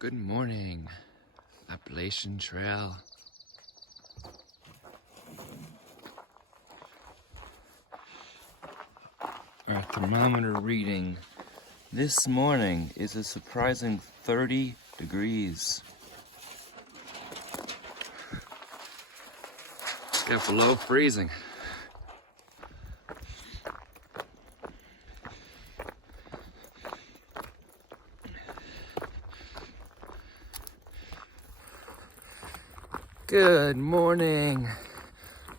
Good morning, Appalachian Trail. Our thermometer reading this morning is a surprising 30 degrees. Got below freezing. Good morning.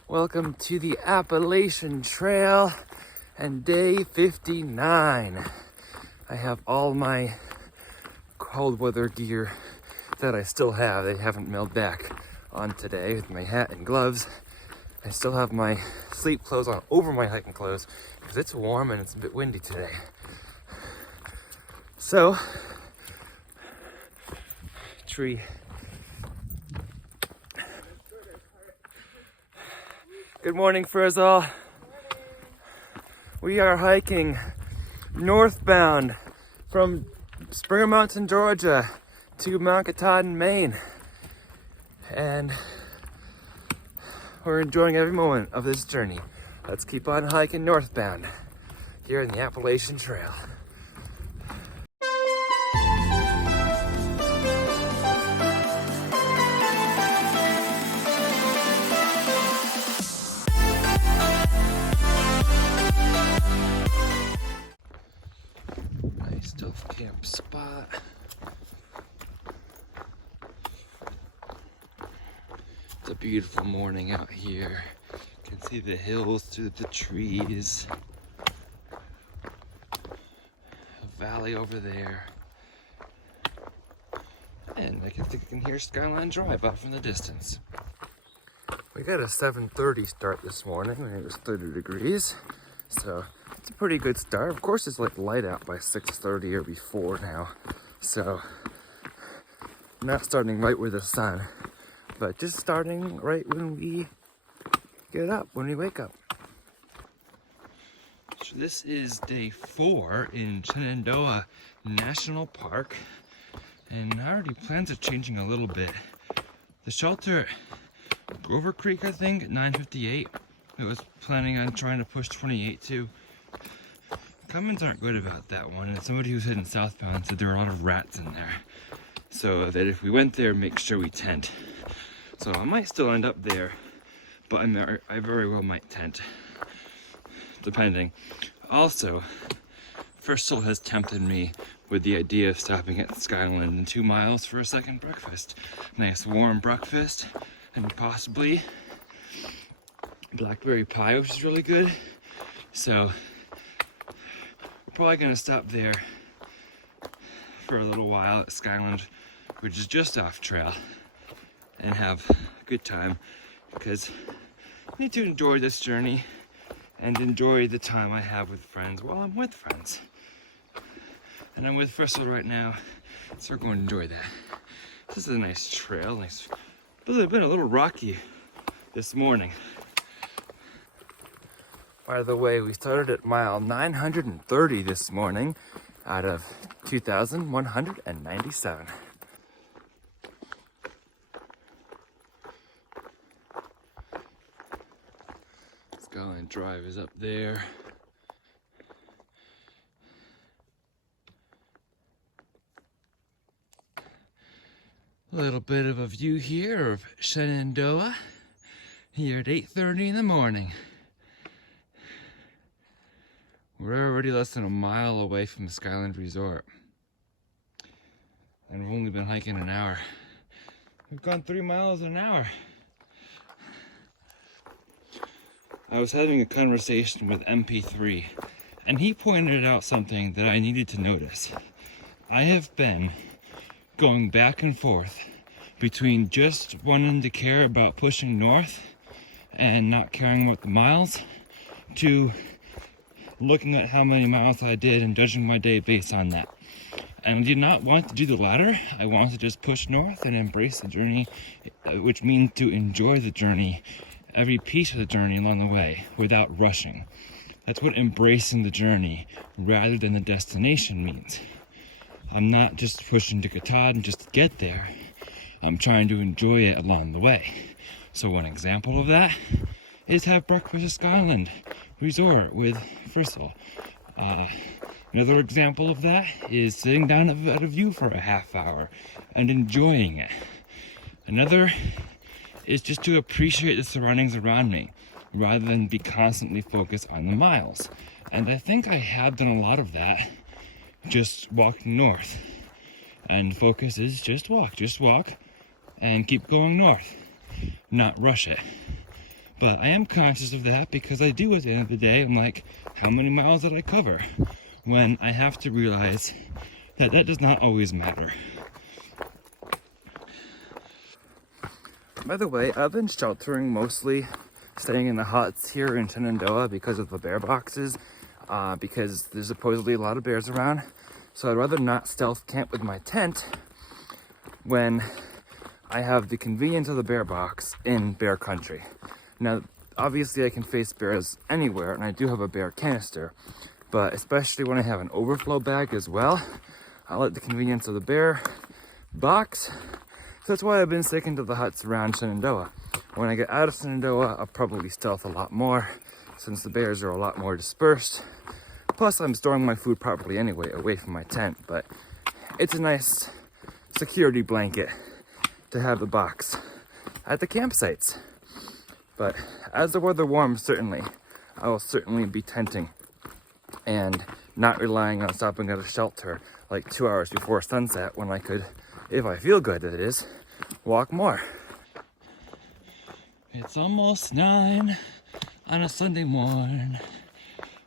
Welcome to the Appalachian Trail and day 59. I have all my cold weather gear that I still have. They haven't mailed back on today with my hat and gloves. I still have my sleep clothes on over my hiking clothes because it's warm and it's a bit windy today. So, tree. Good morning, Frizzle. We are hiking northbound from Springer Mountain, Georgia to Mount Katahdin, Maine. And we're enjoying every moment of this journey. Let's keep on hiking northbound here in the Appalachian Trail. Nice tough camp spot. It's a beautiful morning out here. You can see the hills through the trees. A valley over there. And I think I can hear Skyland Drive out from the distance. We got a 7:30 start this morning when it was 30 degrees. So it's a pretty good start. Of course, it's like light out by 6:30 or before now. So not starting right with the sun, but just starting right when we get up, when we wake up. So this is day 4 in Shenandoah National Park. And already plans are changing a little bit. The shelter at Grover Creek, I think, at 9:58. It was planning on trying to push 28 to. Comments aren't good about that one, and somebody who's heading southbound said there are a lot of rats in there. So that if we went there, make sure we tent. So I might still end up there, but I very well might tent, depending. Also, First Soul has tempted me with the idea of stopping at Skyland in 2 miles for a second breakfast. Nice warm breakfast, and possibly blackberry pie, which is really good. So we're probably gonna stop there for a little while at Skyland, which is just off trail, and have a good time, because I need to enjoy this journey and enjoy the time I have with friends while I'm with friends. And I'm with Crystal right now, so we're going to enjoy that. This is a nice trail, nice. It's been a little rocky this morning. By the way, we started at mile 930 this morning out of 2,197. Skyland Drive is up there. A little bit of a view here of Shenandoah here at 8:30 in the morning. We're already less than a mile away from the Skyland Resort. And we've only been hiking an hour. We've gone 3 miles an hour. I was having a conversation with MP3, and he pointed out something that I needed to notice. I have been going back and forth between just wanting to care about pushing north and not caring about the miles, to looking at how many miles I did and judging my day based on that. And I did not want to do the latter. I wanted to just push north and embrace the journey, which means to enjoy the journey, every piece of the journey along the way, without rushing. That's what embracing the journey rather than the destination means. I'm not just pushing to Katahdin just to get there. I'm trying to enjoy it along the way. So one example of that is have breakfast at Skyland Resort with Frissel. Another example of that is sitting down at a view for a half hour and enjoying it. Another is just to appreciate the surroundings around me rather than be constantly focused on the miles. And I think I have done a lot of that just walking north. And focus is just walk and keep going north, not rush it. But I am conscious of that because I do at the end of the day, I'm like, how many miles did I cover? When I have to realize that that does not always matter. By the way, I've been sheltering mostly, staying in the huts here in Shenandoah because of the bear boxes, because there's supposedly a lot of bears around. So I'd rather not stealth camp with my tent when I have the convenience of the bear box in bear country. Now, obviously I can face bears anywhere, and I do have a bear canister, but especially when I have an overflow bag as well, I like the convenience of the bear box. So that's why I've been sticking to the huts around Shenandoah. When I get out of Shenandoah, I'll probably stealth a lot more since the bears are a lot more dispersed. Plus, I'm storing my food properly anyway, away from my tent, but it's a nice security blanket to have the box at the campsites. But as the weather warms, certainly, I will certainly be tenting and not relying on stopping at a shelter like 2 hours before sunset when I could, if I feel good that it is, walk more. It's almost 9 on a Sunday morn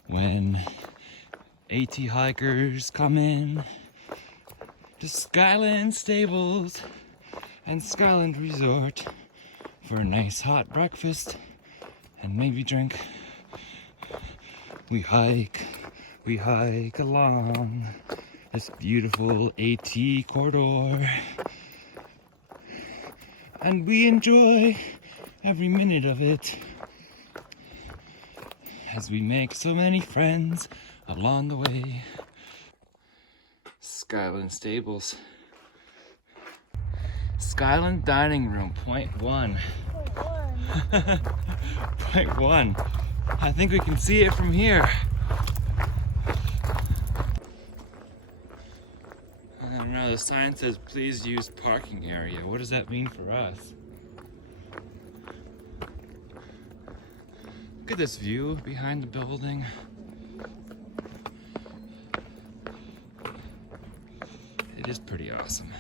when AT hikers come in to Skyland Stables and Skyland Resort for a nice hot breakfast and maybe drink. We hike along this beautiful AT corridor, and we enjoy every minute of it as we make so many friends along the way. Skyland Stables. Skyland Dining Room, point one. Point one. I think we can see it from here. I don't know, the sign says please use parking area. What does that mean for us? Look at this view behind the building. It is pretty awesome.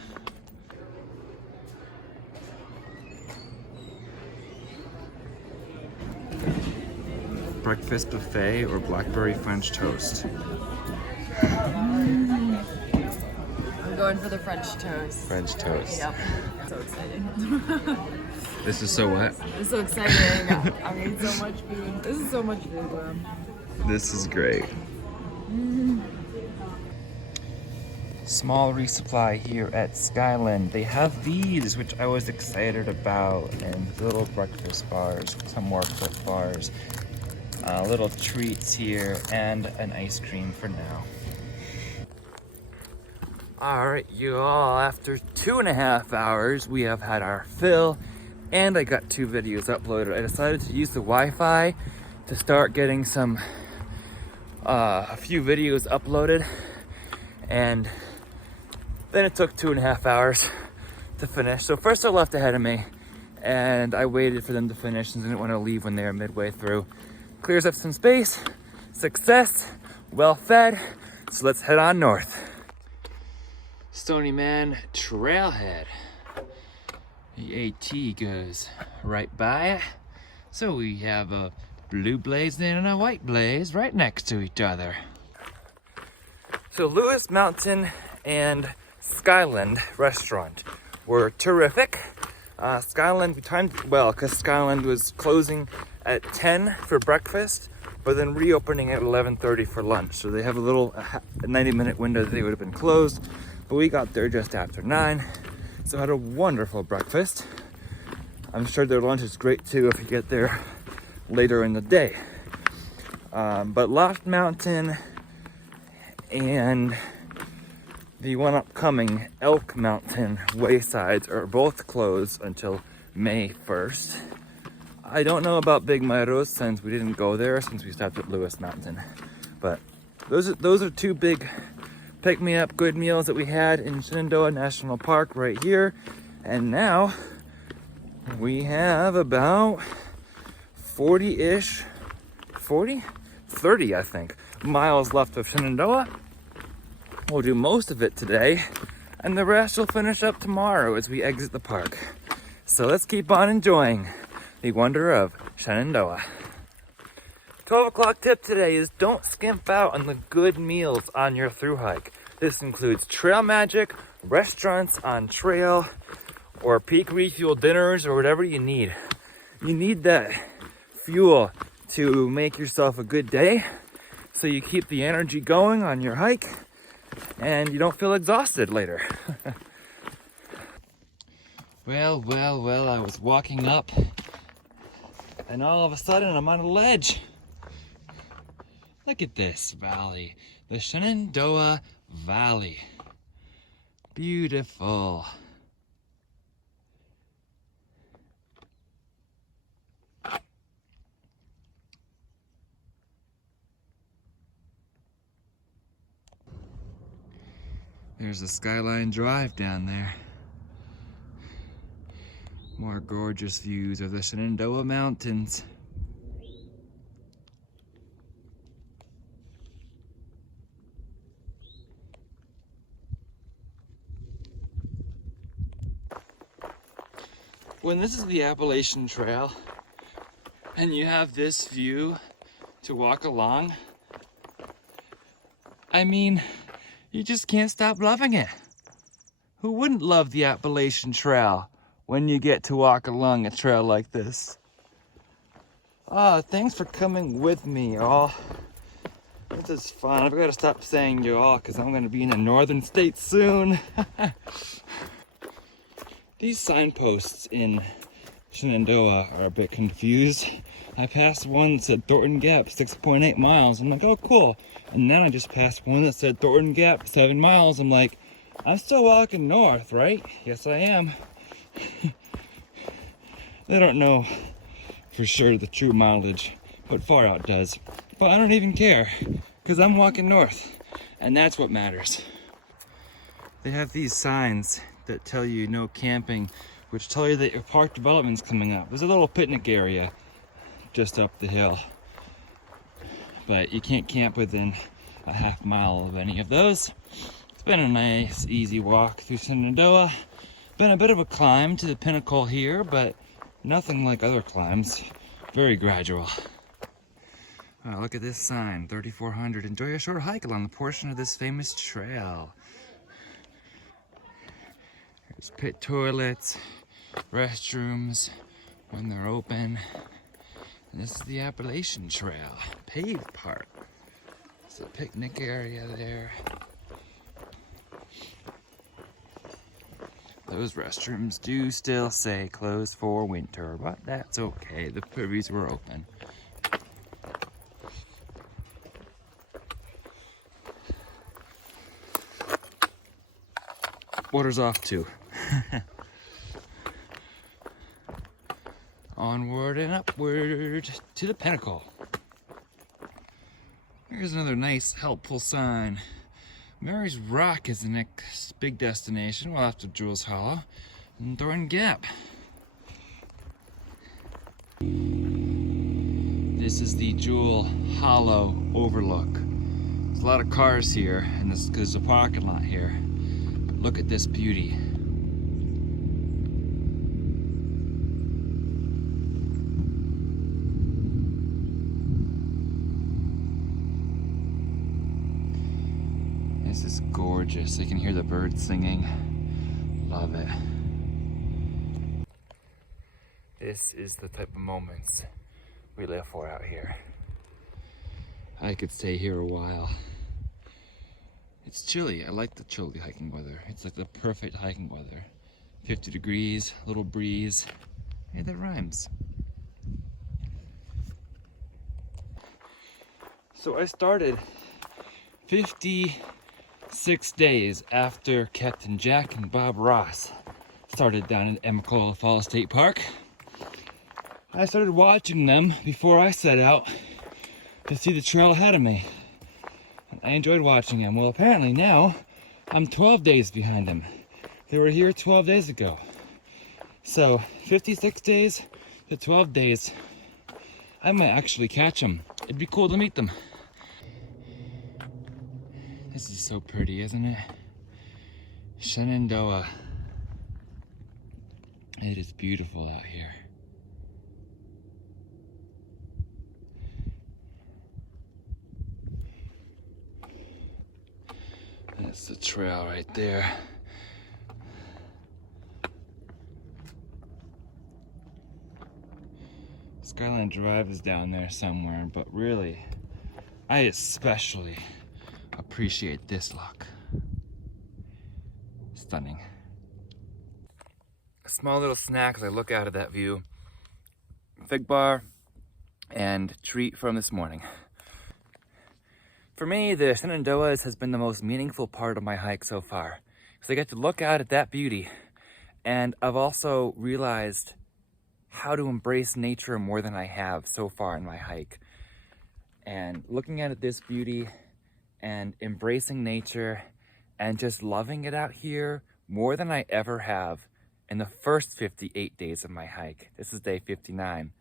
Breakfast buffet or blackberry French toast? I'm going for the French toast. French toast. Yep. So exciting. This is so what? It's so exciting. I mean, so much food. This is so much food, bro. This is great. Small resupply here at Skyland. They have these, which I was excited about, and little breakfast bars, some more Clif bars, little treats here, and an ice cream for now. All right, you all, after 2.5 hours, we have had our fill, and I got 2 videos uploaded. I decided to use the Wi-Fi to start getting some, a few videos uploaded, and then it took 2.5 hours to finish. So first they're left ahead of me, and I waited for them to finish and didn't want to leave when they were midway through. Clears up some space, success, well fed, so let's head on north. Stony Man Trailhead. The AT goes right by it. So we have a blue blaze and a white blaze right next to each other. So Lewis Mountain and Skyland restaurant were terrific. Skyland, we timed well because Skyland was closing at 10 for breakfast, but then reopening at 11:30 for lunch. So they have a little 90-minute window that they would have been closed, but we got there just after 9. So had a wonderful breakfast. I'm sure their lunch is great too if you get there later in the day. But Loft Mountain and The one upcoming Elk Mountain waysides are both closed until May 1st. I don't know about Big Meadows since we didn't go there since we stopped at Lewis Mountain. But those are two big pick-me-up good meals that we had in Shenandoah National Park right here. And now we have about 40-ish, 30 I think, miles left of Shenandoah. We'll do most of it today, and the rest will finish up tomorrow as we exit the park. So let's keep on enjoying the wonder of Shenandoah. 12 o'clock tip today is don't skimp out on the good meals on your through hike. This includes trail magic, restaurants on trail, or peak refuel dinners, or whatever you need. You need that fuel to make yourself a good day, so you keep the energy going on your hike and you don't feel exhausted later. Well, I was walking up and all of a sudden I'm on a ledge. Look at this valley, the Shenandoah Valley. Beautiful. There's the Skyline Drive down there. More gorgeous views of the Shenandoah Mountains. When this is the Appalachian Trail and you have this view to walk along, I mean, you just can't stop loving it. Who wouldn't love the Appalachian Trail when you get to walk along a trail like this? Thanks for coming with me, y'all. This is fun. I've got to stop saying y'all because I'm going to be in the northern states soon. These signposts in Shenandoah are a bit confused. I passed one that said Thornton Gap, 6.8 miles. I'm like, oh, cool. And then I just passed one that said Thornton Gap, 7 miles. I'm like, I'm still walking north, right? Yes, I am. They don't know for sure the true mileage, but Far Out does. But I don't even care, because I'm walking north, and that's what matters. They have these signs that tell you no camping, which tell you that your park development's coming up. There's a little picnic area just up the hill, but you can't camp within a half mile of any of those. It's been a nice, easy walk through Shenandoah. Been a bit of a climb to the pinnacle here, but nothing like other climbs. Very gradual. Oh, look at this sign, 3400. Enjoy a short hike along the portion of this famous trail. There's pit toilets, restrooms when they're open. And this is the Appalachian Trail, paved part. There's a picnic area there. Those restrooms do still say closed for winter, but that's okay. The privies were open. Water's off too. Onward and upward to the pinnacle. Here's another nice, helpful sign. Mary's Rock is the next big destination, well after Jules Hollow and Thornton Gap. This is the Jewel Hollow Overlook. There's a lot of cars here, and this is because there's a parking lot here. But look at this beauty. This is gorgeous. You can hear the birds singing. Love it. This is the type of moments we live for out here. I could stay here a while. It's chilly. I like the chilly hiking weather. It's like the perfect hiking weather. 50 degrees, little breeze. Hey, that rhymes. So I started 56 6 days after Captain Jack and Bob Ross started down at Amicalola Falls State Park. I started watching them before I set out to see the trail ahead of me. And I enjoyed watching them. Well, apparently now I'm 12 days behind them. They were here 12 days ago. So 56 days to 12 days, I might actually catch them. It'd be cool to meet them. This is so pretty, isn't it? Shenandoah. It is beautiful out here. That's the trail right there. Skyland Drive is down there somewhere, but really, I especially appreciate this look. Stunning. A small little snack as I look out of that view. Fig bar and treat from this morning. For me, the Shenandoahs has been the most meaningful part of my hike so far. Because I get to look out at that beauty, and I've also realized how to embrace nature more than I have so far in my hike. And looking at this beauty and embracing nature and just loving it out here more than I ever have in the first 58 days of my hike. This is day 59.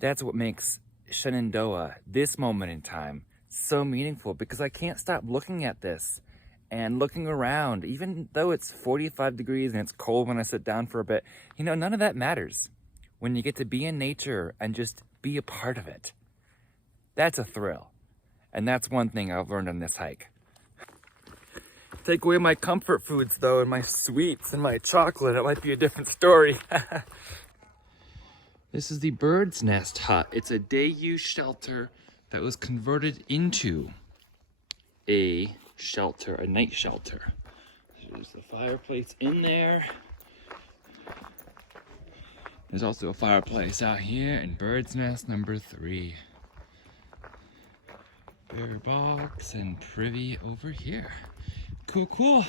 That's what makes Shenandoah, this moment in time, so meaningful, because I can't stop looking at this and looking around. Even though it's 45 degrees and it's cold when I sit down for a bit, you know, none of that matters when you get to be in nature and just be a part of it. That's a thrill. And that's one thing I've learned on this hike. Take away my comfort foods though, and my sweets and my chocolate, it might be a different story. This is the Bird's Nest Hut. It's a day-use shelter that was converted into a shelter, a night shelter. There's the fireplace in there. There's also a fireplace out here in Bird's Nest number 3. Bear box and privy over here. Cool, cool.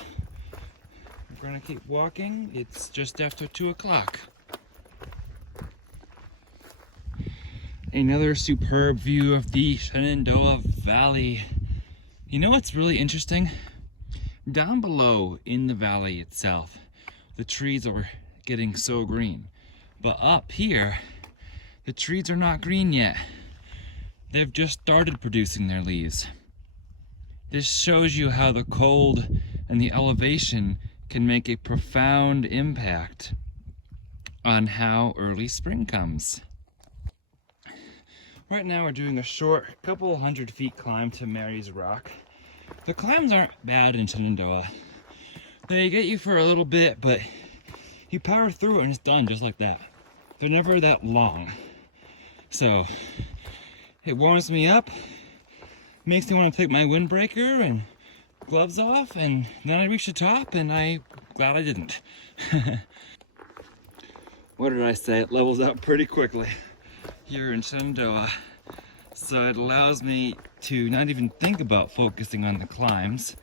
We're gonna keep walking. It's just after 2 o'clock. Another superb view of the Shenandoah Valley. You know what's really interesting? Down below in the valley itself, the trees are getting so green. But up here, the trees are not green yet. They've just started producing their leaves. This shows you how the cold and the elevation can make a profound impact on how early spring comes. Right now we're doing a short, couple 100 feet climb to Mary's Rock. The climbs aren't bad in Shenandoah. They get you for a little bit, but you power through it and it's done just like that. They're never that long. So it warms me up, makes me want to take my windbreaker and gloves off, and then I reach the top and I'm glad I didn't. What did I say? It levels out pretty quickly here in Shenandoah. So it allows me to not even think about focusing on the climbs.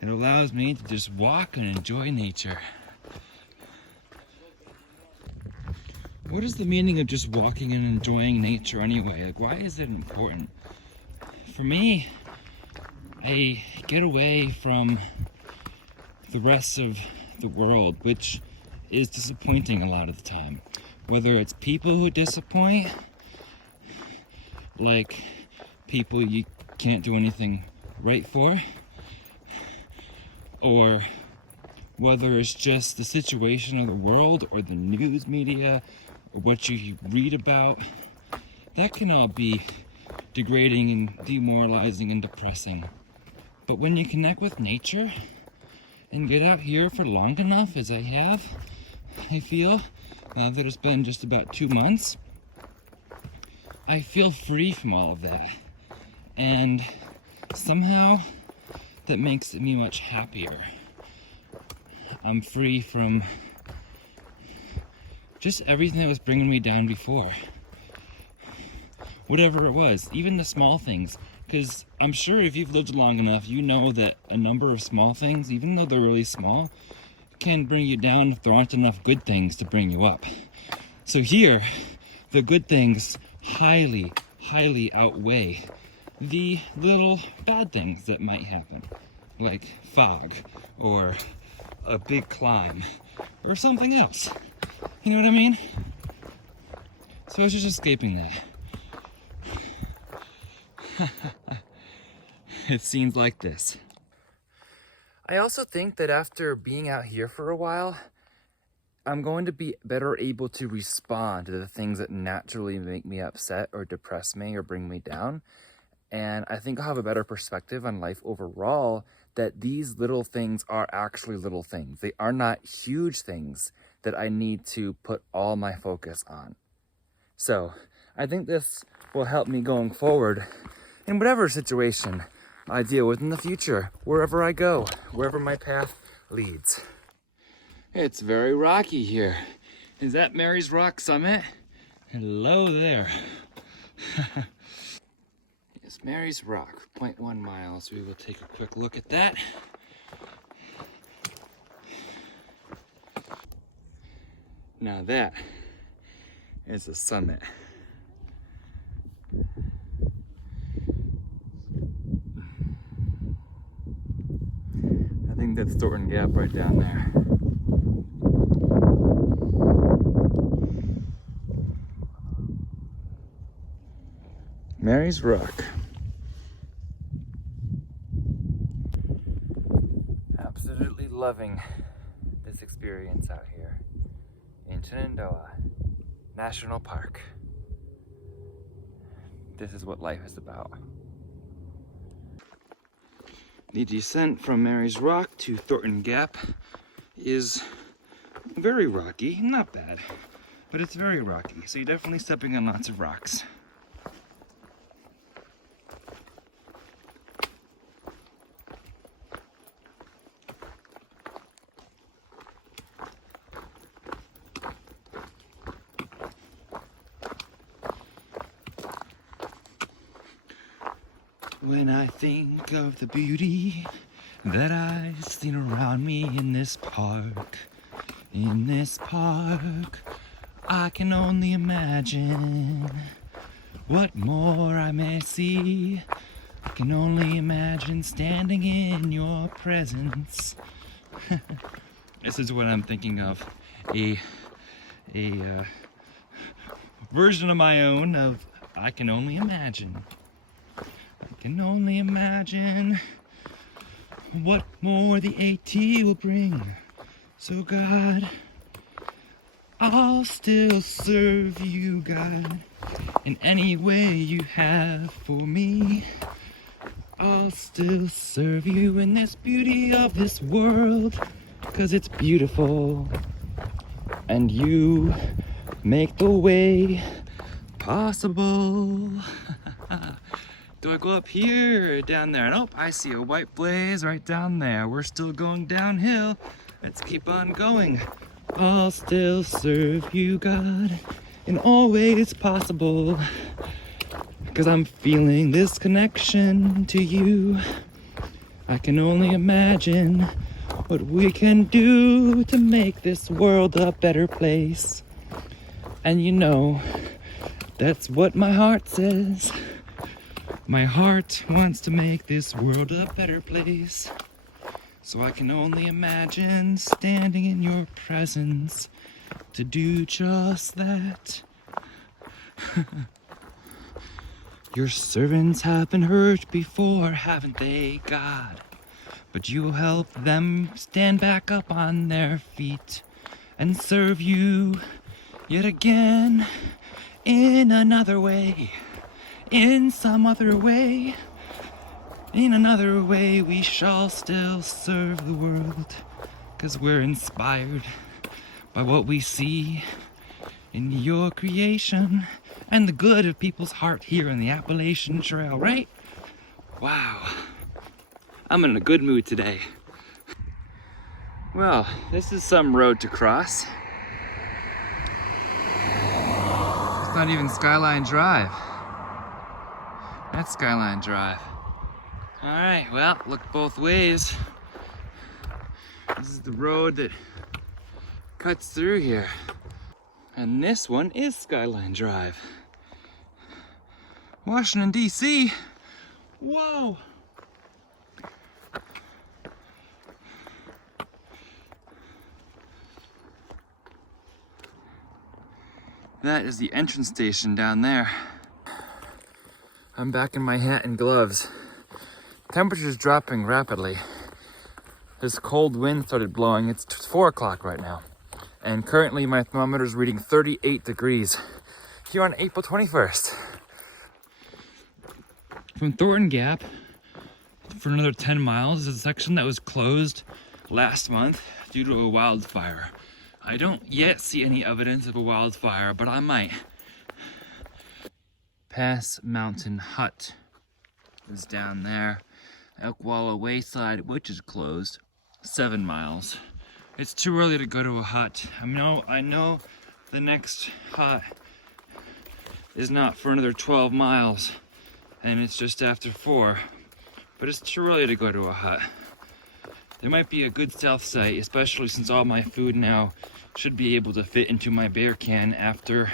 It allows me to just walk and enjoy nature. What is the meaning of just walking and enjoying nature anyway? Like, why is it important? For me, I get away from the rest of the world, which is disappointing a lot of the time. Whether it's people who disappoint, like people you can't do anything right for, or whether it's just the situation of the world or the news media or what you read about, that can all be degrading and demoralizing and depressing. But when you connect with nature and get out here for long enough, as I have, I feel that it's been just about 2 months, I feel free from all of that. And somehow that makes me much happier. I'm free from just everything that was bringing me down before. Whatever it was, even the small things, Because I'm sure if you've lived long enough, you know that a number of small things, even though they're really small, can bring you down if there aren't enough good things to bring you up. So here, the good things highly, highly outweigh the little bad things that might happen, like fog, or a big climb, or something else. You know what I mean? So I was just escaping that. It seems like this. I also think that after being out here for a while, I'm going to be better able to respond to the things that naturally make me upset or depress me or bring me down. And I think I'll have a better perspective on life overall, that these little things are actually little things. They are not huge things that I need to put all my focus on. So I think this will help me going forward in whatever situation I deal with in the future, wherever I go, wherever my path leads. It's very rocky here. Is that Mary's Rock Summit? Hello there. It's Mary's Rock, 0.1 miles. We will take a quick look at that. Now that is the summit. I think that's Thornton Gap right down there. Mary's Rock. Absolutely loving this experience out here in Shenandoah National Park. This is what life is about. The descent from Mary's Rock to Thornton Gap is very rocky, not bad, but it's very rocky, so you're definitely stepping on lots of rocks. When I think of the beauty that I've seen around me in this park, I can only imagine what more I may see. I can only imagine standing in your presence. This is what I'm thinking of, a version of my own of I can only imagine. I can only imagine what more the AT will bring. So God, I'll still serve you, God, in any way you have for me. I'll still serve you in this beauty of this world, 'cause it's beautiful, and you make the way possible. Do I go up here or down there? Nope, I see a white blaze right down there. We're still going downhill. Let's keep on going. I'll still serve you, God, in all ways possible, 'cause I'm feeling this connection to you. I can only imagine what we can do to make this world a better place. And you know, that's what my heart says. My heart wants to make this world a better place. So I can only imagine standing in your presence to do just that. Your servants have been hurt before, haven't they, God? But you'll help them stand back up on their feet and serve you yet again in another way. In some other way, in another way, we shall still serve the world, 'cause we're inspired by what we see in your creation and the good of people's heart here in the Appalachian Trail, right? Wow, I'm in a good mood today. Well, this is some road to cross. It's not even Skyline Drive. That's Skyline Drive. All right, well, look both ways. This is the road that cuts through here. And this one is Skyline Drive. Washington, D.C. Whoa. That is the entrance station down there. I'm back in my hat and gloves. Temperature's dropping rapidly. This cold wind started blowing. It's 4 o'clock right now. And currently my thermometer is reading 38 degrees here on April 21st. From Thornton Gap for another 10 miles is a section that was closed last month due to a wildfire. I don't yet see any evidence of a wildfire, but I might. Pass Mountain Hut is down there. Elk Wallow Wayside, which is closed, 7 miles. It's too early to go to a hut. I know the next hut is not for another 12 miles, and it's just after 4, but it's too early to go to a hut. There might be a good stealth site, especially since all my food now should be able to fit into my bear can after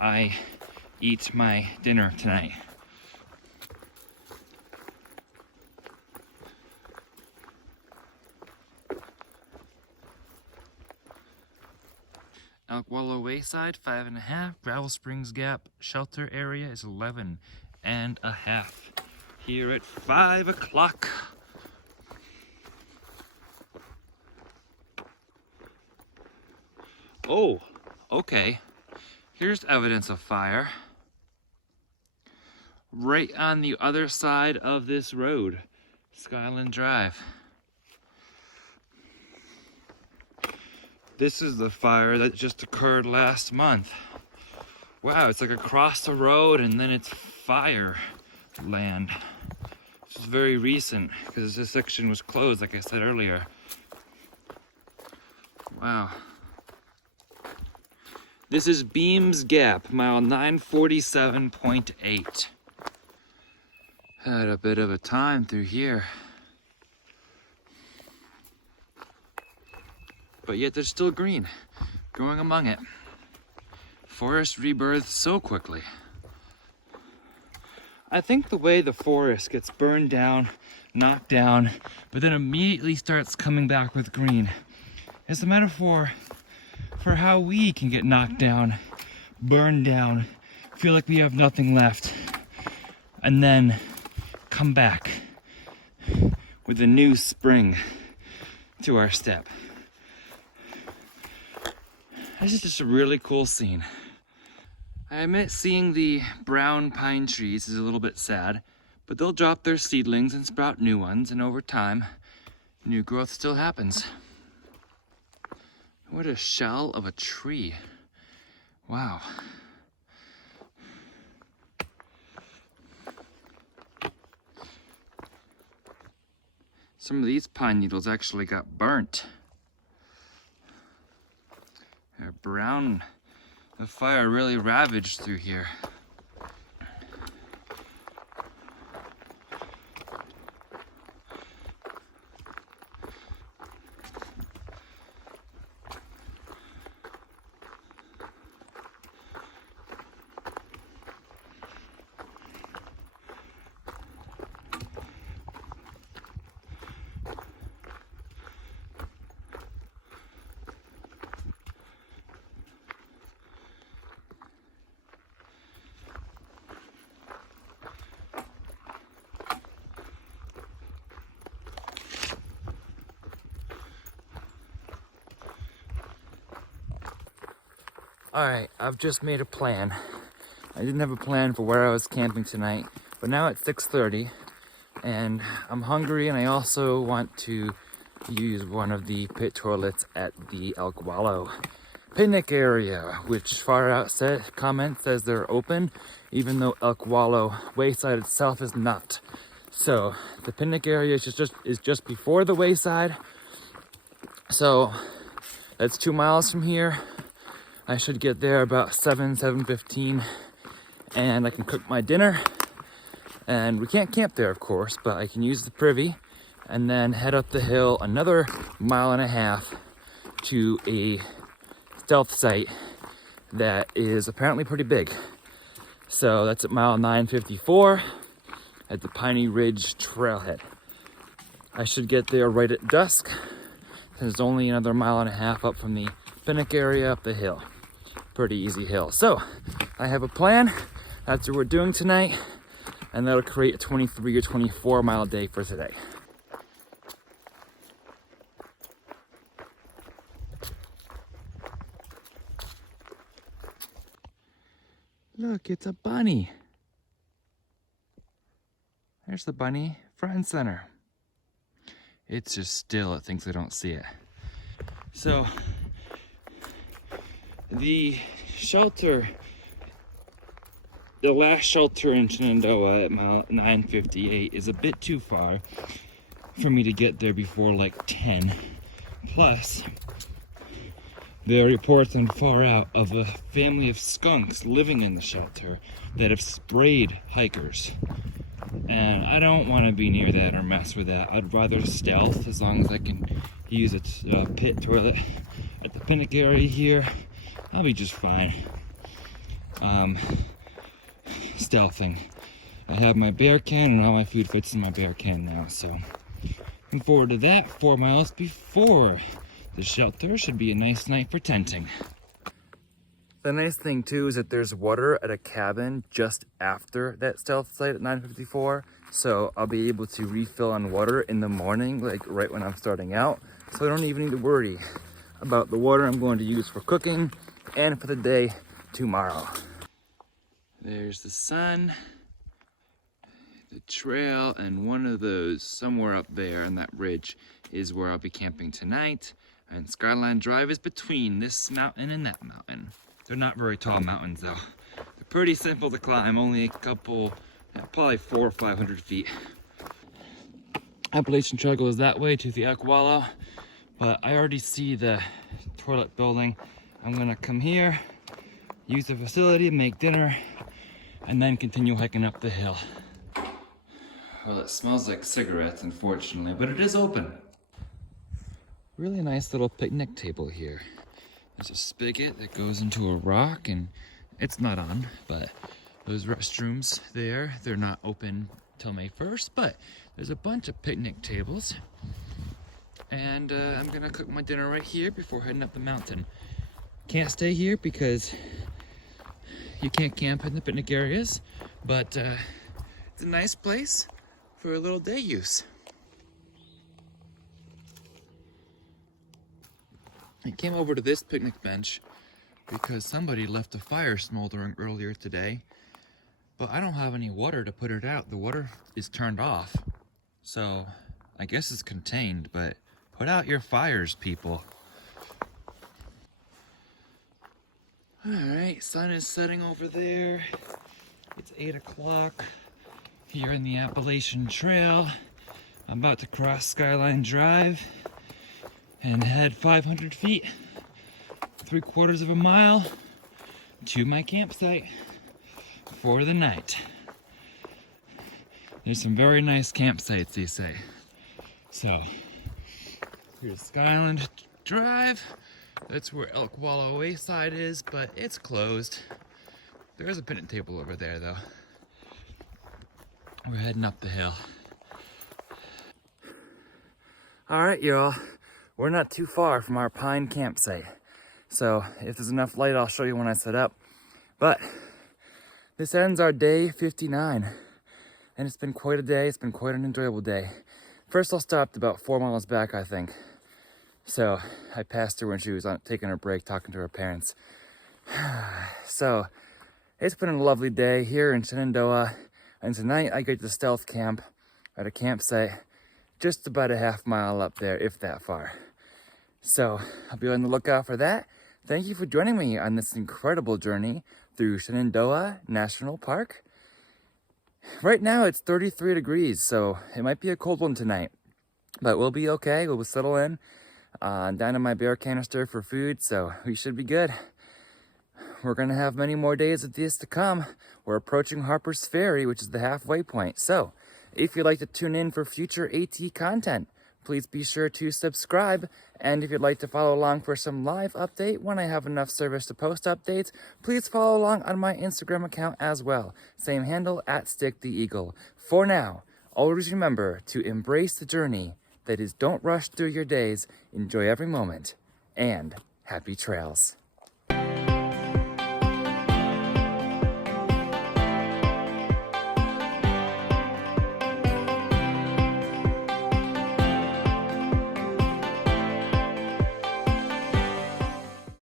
I eat my dinner tonight. Elk Wallow Wayside, 5.5. Gravel Springs Gap shelter area is 11.5. Here at 5 o'clock. Oh, okay. Here's evidence of fire. Right on the other side of this road, Skyland Drive. This is the fire that just occurred last month. Wow, it's like across the road and then it's fire land. This is very recent because this section was closed, like I said earlier. Wow. This is Beams Gap, mile 947.8. Had a bit of a time through here. But yet there's still green growing among it. Forest rebirths so quickly. I think the way the forest gets burned down, knocked down, but then immediately starts coming back with green is a metaphor for how we can get knocked down, burned down, feel like we have nothing left, and then come back with a new spring to our step. This is just a really cool scene. I admit seeing the brown pine trees is a little bit sad, but they'll drop their seedlings and sprout new ones, and over time, new growth still happens. What a shell of a tree. Wow. Some of these pine needles actually got burnt. They're brown. The fire really ravaged through here. Alright, I've just made a plan. I didn't have a plan for where I was camping tonight, but now it's 6:30 and I'm hungry, and I also want to use one of the pit toilets at the Elk Wallow picnic area, which far out comment says they're open, even though Elk Wallow Wayside itself is not. So the picnic area is just before the wayside. So that's 2 miles from here. I should get there about 7:15, and I can cook my dinner And we can't camp there, of course, but I can use the privy and then head up the hill another 1.5 miles to a stealth site that is apparently pretty big. So that's at mile 954 at the Piney Ridge Trailhead. I should get there right at dusk. There's only another 1.5 miles up from the Pinnock area up the hill. Pretty easy hill. So I have a plan. That's what we're doing tonight. And that'll create a 23 or 24 mile day for today. Look, it's a bunny. There's the bunny, front and center. It's just still, it thinks I don't see it. So, the shelter, the last shelter in Shenandoah at mile 958 is a bit too far for me to get there before like 10. Plus, there are reports on far out of a family of skunks living in the shelter that have sprayed hikers. And I don't want to be near that or mess with that. I'd rather stealth as long as I can use a pit toilet at the Pinnock area here. I'll be just fine. Stealthing. I have my bear can and all my food fits in my bear can now, so looking forward to that. 4 miles before the shelter should be a nice night for tenting. The nice thing too is that there's water at a cabin just after that stealth site at 954. So I'll be able to refill on water in the morning, like right when I'm starting out. So I don't even need to worry about the water I'm going to use for cooking and for the day tomorrow. There's the sun, the trail, and one of those somewhere up there on that ridge is where I'll be camping tonight. And Skyland Drive is between this mountain and that mountain. They're not very tall mountains though. They're pretty simple to climb, only a couple, probably 400 or 500 feet. Appalachian Trail goes that way to the Elk Wallow, but I already see the toilet building. I'm gonna come here, use the facility, make dinner, and then continue hiking up the hill. Well, it smells like cigarettes, unfortunately, but it is open. Really nice little picnic table here. There's a spigot that goes into a rock, and it's not on, but those restrooms there, they're not open till May 1st, but there's a bunch of picnic tables. And I'm gonna cook my dinner right here before heading up the mountain. Can't stay here because you can't camp in the picnic areas, but it's a nice place for a little day use. I came over to this picnic bench because somebody left a fire smoldering earlier today, but I don't have any water to put it out. The water is turned off, so I guess it's contained, but put out your fires, people. All right, sun is setting over there. It's 8 o'clock here in the Appalachian Trail. I'm about to cross Skyline Drive and head 500 feet, 3/4 of a mile to my campsite for the night. There's some very nice campsites, they say. So, here's Skyland Drive. That's where Elk Wallow Wayside is, but it's closed. There is a picnic table over there, though. We're heading up the hill. All right, y'all. We're not too far from our pine campsite. So if there's enough light, I'll show you when I set up. But this ends our day 59. And it's been quite a day. It's been quite an enjoyable day. First, I stopped about 4 miles back, I think. So I passed her when she was taking her break, talking to her parents. So it's been a lovely day here in Shenandoah. And tonight I get to stealth camp at a campsite just about a 1/2 mile up there, if that far. So I'll be on the lookout for that. Thank you for joining me on this incredible journey through Shenandoah National Park. Right now it's 33 degrees, so it might be a cold one tonight, but we'll be okay. We'll settle in. Down in my bear canister for food, so we should be good. we're gonna have many more days of this to come. We're approaching Harper's Ferry, which is the halfway point. So if you'd like to tune in for future AT content, please be sure to subscribe. And if you'd like to follow along for some live update when I have enough service to post updates, please follow along on my Instagram account as well. Same handle, @StickTheEagle. For now, always remember to embrace the journey. That is, don't rush through your days, enjoy every moment, and happy trails.